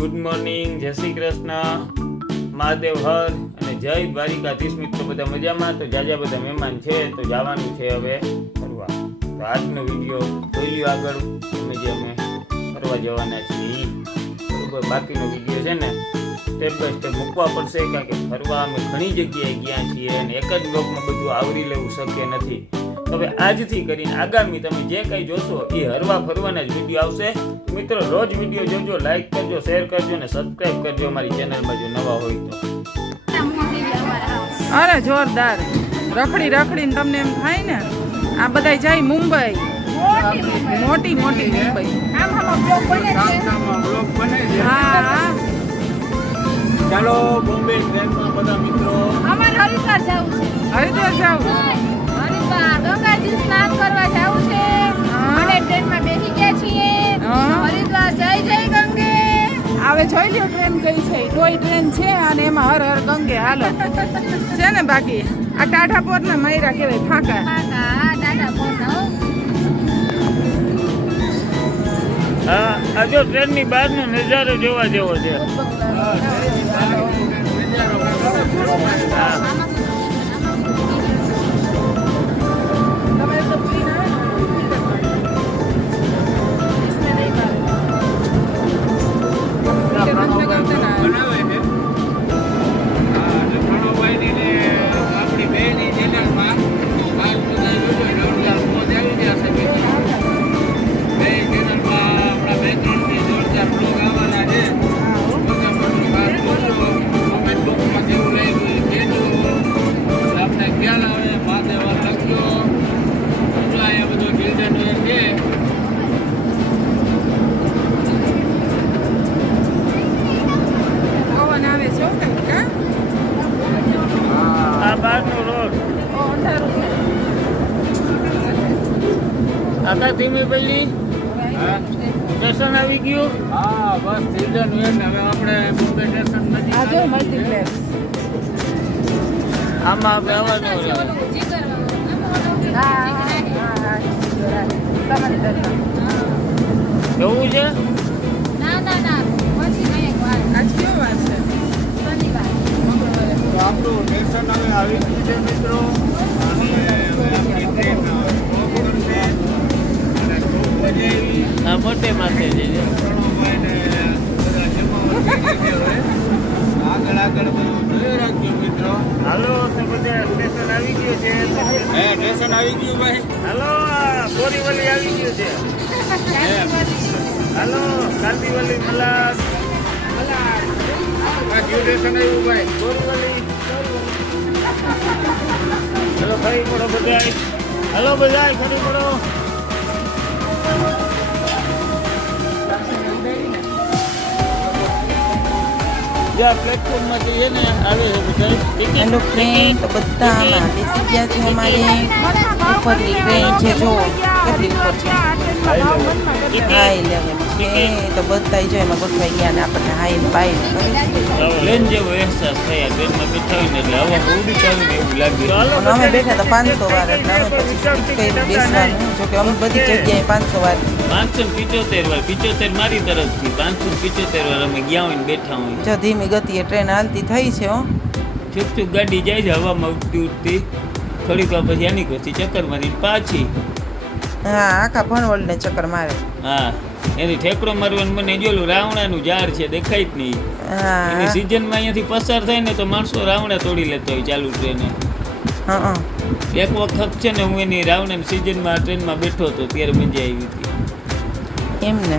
Good morning, જય શ્રી કૃષ્ણ, મહાદેવ હર અને જય દ્વારિકાધીશ. મિત્રો બધા મજામાં? તો જાજા બધા મહેમાન છે તો જવાનું છે હવે ફરવા. તો આજનો વિડીયો જોઈ લ્યો આગળ અમે જે અમે ફરવા જવાના છીએ બરોબર. બાકીનો વિડીયો છે ને સ્ટેપ બાય સ્ટેપ મૂકવા પડશે, કારણ કે ફરવા અમે ઘણી જગ્યાએ ગયા છીએ અને એક જ બ્લોગમાં બધું આવરી લેવું શક્ય નથી. હવે આજથી કરીને આગામી તમે જે કંઈ જોશો એ હરવા ફરવાના જ વિડીયો આવશે. મિત્રો રોજ વિડીયો જોજો, લાઈક કરજો, શેર કરજો અને સબસ્ક્રાઇબ કરજો અમારી ચેનલમાં જો નવા હોય તો. અરે જોરદાર, રખડી રખડીને તમને એમ થાય ને આ બધા જાય મુંબઈ, મોટી મોટી મુંબઈ. હા ચાલો બોમ્બે ટ્રેનમાં બધા મિત્રો. અમારે હરિદ્વાર જવું છે. હરિદ્વાર જાવું, હરિદ્વાર ગંગાજી સ્નાન કરવા જવું છે. અને ટ્રેનમાં બેસી ગયા છીએ. હરિદ્વાર જય જય ગંગે. હવે જોઈ લ્યો ટ્રેન કઈ છે. ટોય ટ્રેન છે અને એમાં હર હર ગંગે હાલો છે ને. બાકી આ ટાઢાપોર ના માયરા કહેવાય, ફાંકા. કાકા દાદા બોલો. હા, આ જો ટ્રેનની બહારનો નજારો જોવા જેવો છે. હા આકા ધીમી પેલી સ્ટેશન આવી ગયું. હા બસ ચિલ્ડ્રન વેન. હવે આપણે બોમ્બે સ્ટેશન નજીક આ જો મલ્ટીપ્લેક્સ. આમાં આપણે આવવાનું જવું છે. ના ના ના પછી નહીં એક વાર. આજ કેવો વાર છે? શનિવાર. તો આપણું સ્ટેશન હવે આવી ગયું છે મિત્રો. મોટે માથે છે આગળ આગળ બધું જોઈ રાખજો મિત્રો. હાલો તો બધા સ્ટેશન આવી ગયું છે. સ્ટેશન આવી ગયું ભાઈ. હાલો બોરીવલી આવી ગયું છે. હાલો કાંદીવલી મલાડ સ્ટેશન આવ્યું ભાઈ. બોરીવલી હાલો ખરી પડો બધાય. હાલો બધાય ખરી પડો. જ્યાં પ્લેટફોર્મમાંથી છે ને આવે છે બધા. હેલો ફ્રેન્ડ, તો બધા આમાં બેસી ગયા છે. અમારે ઉપરની ટ્રેન છે, જો કેટલી ઉપર છે. હાઈ લેવલ છે તો બધા જો એમાં ગોઠવાઈ ગયા ને આપણને હાઈ બાઈ પ્લેન જેવો અહેસાસ થયા ટ્રેનમાં બેઠા હોય ને એટલે હવા ઉડી ચાવીને એવું લાગ્યું. અમે બેઠા હતા 500 વાર, એટલે અમે પછી કઈ બેસવાનું. જોકે અમુક બધી જગ્યાએ 500 વાર. 575 વાર 75 મારી તરફથી 575 વાર અમે ગયા હોય ને બેઠા હોય. જો ધીમી ગતિએ ટ્રેન હાલતી થઈ છે. છૂક છૂક ગાડી જાય છે હવામાં ઉડતી ઉડતી. થોડીક વાર પછી આની પછી ચક્કર મારીને પાછી. હા, આખા ભણવલને ચક્કર મારે. હા, એની ઠેકડો મારવાનું મને જોલું રાવણાનું ઝાડ છે દેખાય જ નહીં. એની હા સિઝનમાં અહીંયાથી પસાર થાય ને તો માણસો રાવણા તોડી લેતા હોય ચાલુ ટ્રેને. હા એક વખત છે ને હું એની રાવણાની સિઝનમાં ટ્રેનમાં બેઠો હતો ત્યારે મજા આવી હતી. એમ ને.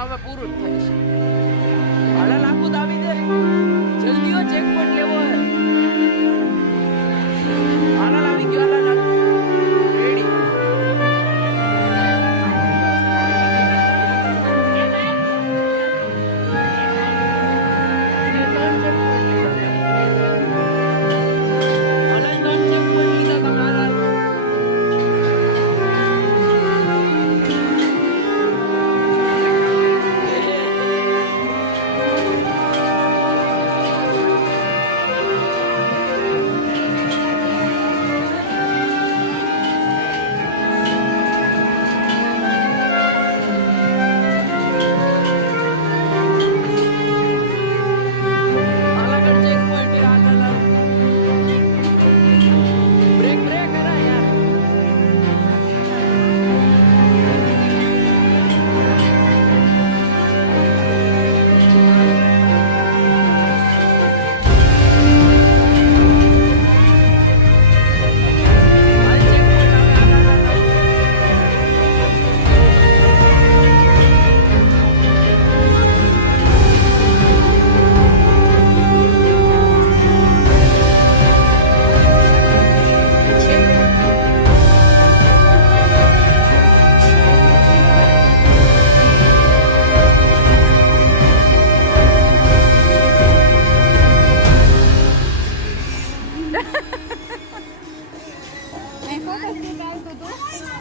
હવે પૂરું જ થાય છે હાલા લાખું દાવી દે જલ્દીઓ ચેક પોઈન્ટ લેવો હે હાલા આવી ગયો હાલા રેડી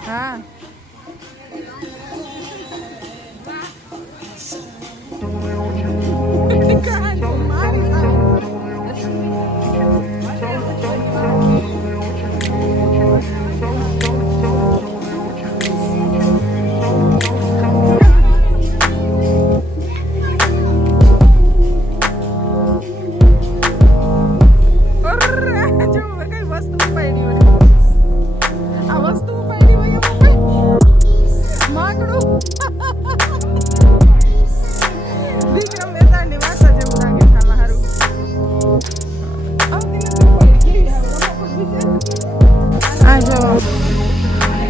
હા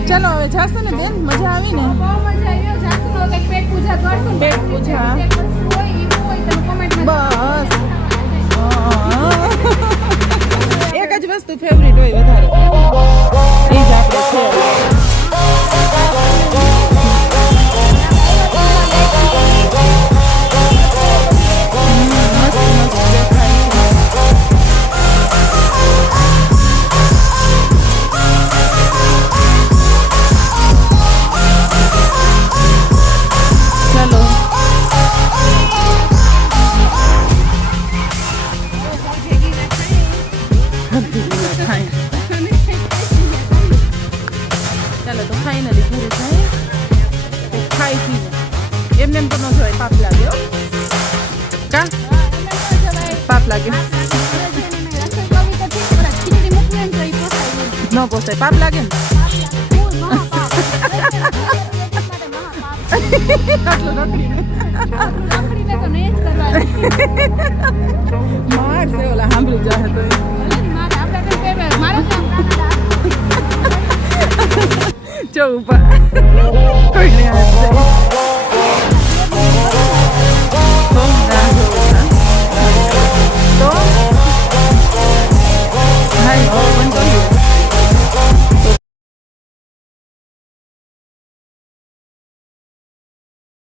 ચાલો હવે જાશું ને બેન મજા આવી ને બહુ મજા આવ્યો જાશું તો કંઈક પેટ પૂજા કરશું ને. પેટ પૂજા. જે વસ્તુ હોય ઈ હોય તમે કોમેન્ટમાં બસ એક જ વસ્તુ ફેવરિટ હોય વધારે એ જ આપણે છે ચાલો તો ફાઇનલી ઘરે જાય ખાઈ પીને એમને એમ તો ન જવાય પાપ લાગે હો કા પાપ લાગે ન પોસાય પાપ લાગે ને આટલું રખડીને માર છે ઓલા સાંભળી જાય તો જો ઉપર કોઈ નહીં આવે